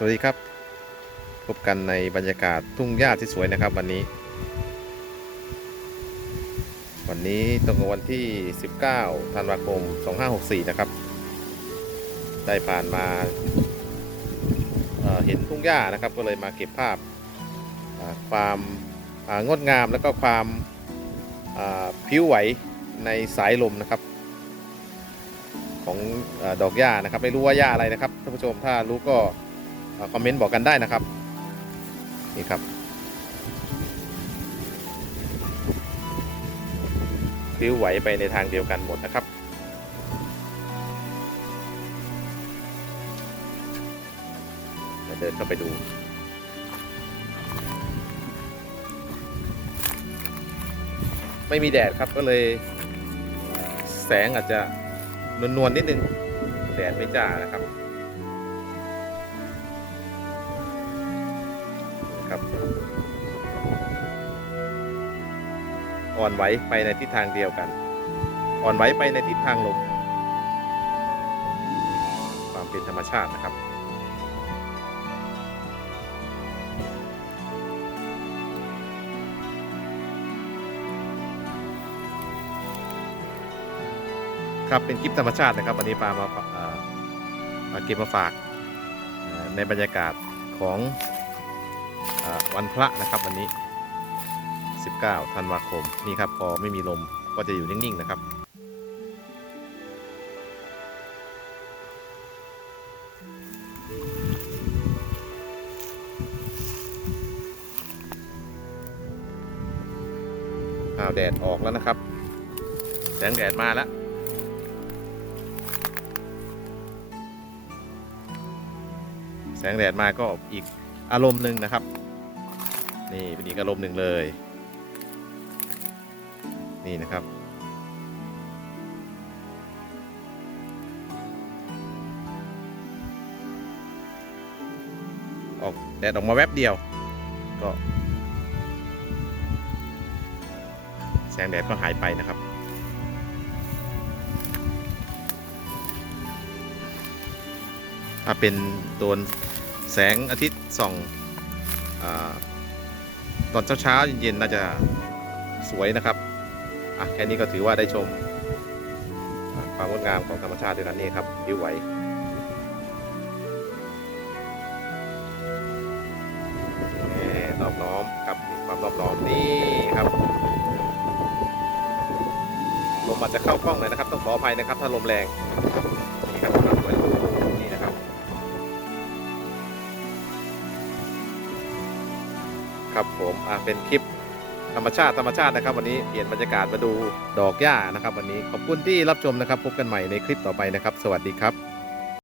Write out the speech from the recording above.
สวัสดีครับ พบกันในบรรยากาศทุ่งหญ้าที่สวยนะครับวันนี้ วันนี้ตรงกับวันที่ 19 ธันวาคม 2564 นะครับ ได้ผ่านมาเเห็นทุ่งหญ้านะครับ ก็เลยมาเก็บภาพาความางดงามแล้วก็ความาผิวไหวในสายลมนะครับของอดอกหญ้านะครับ ไม่รู้ว่าหญ้าอะไรนะครับท่านผู้ชมถ้ารู้ก็ คอมเมนต์บอกกันได้นะครับ นี่ครับพลิ้วไหวไปในทางเดียวกันหมดนะครับ เดินเข้าไปดูไม่มีแดดครับก็เลย แสงอาจจะนวลๆนิดนึง แดดไม่จ้านะครับ ครับ อ่อนไหวไปในทิศทางเดียวกัน อ่อนไหวไปในทิศทางลม ความเป็นธรรมชาตินะครับครับเป็นคลิปธรรมชาตินะครับวันนี้ปามามาเก็บมาฝากในบรรยากาศของ วันพระนะครับวันนี้ 19 ธันวาคม นี่ครับพอไม่มีลมก็จะอยู่นิ่ง ๆ นะครับอ้าวแดดออกแล้วนะครับ แสงแดดมาแล้วแสงแดดมาก็อีก อารมณ์หนึ่งนะครับ นี่เป็นอีกอารมณ์หนึ่งเลย นี่นะครับ ออกแดดออกมาแวบเดียว ก็ แสงแดดก็หายไปนะครับถ้าเป็นโดน สงอาทิตย์ส่องอตอนเช้าๆเย็นๆน่าจะสวยนะครับอะแค่นี้ก็ถือว่าได้ชม ความงดงามของธรรมชาติด้วยกันนี่ครับวิวไหวรอบน้อมครับความรอบน้อมนี่ครับลมอาจจะเข้ากล้องเลยนะครับ ต้องขออภัยนะครับถ้าลมแรง ครับผมอ่าเป็นคลิปธรรมชาติธรรมชาตินะครับ วันนี้เปลี่ยนบรรยากาศมาดูดอกหญ้านะครับ วันนี้ขอบคุณที่รับชมนะครับพบกันใหม่ในคลิปต่อไปนะครับ สวัสดีครับ